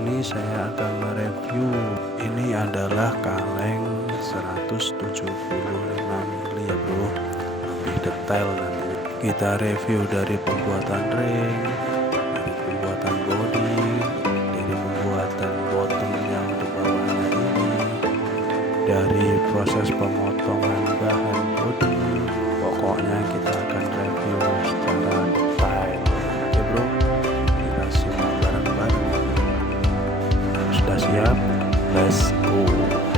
ini saya akan mereview. Ini adalah kaleng 175 mili ya bro, lebih detail nanti. Kita review dari pembuatan ring, dari pembuatan bodi, dari pembuatan bottomnya untuk bawahnya ini, dari proses pemotongan bahan bodi. Pokoknya kita akan review secara detail. Oke bro, kita simak bareng-bareng. Sudah siap? Let's go.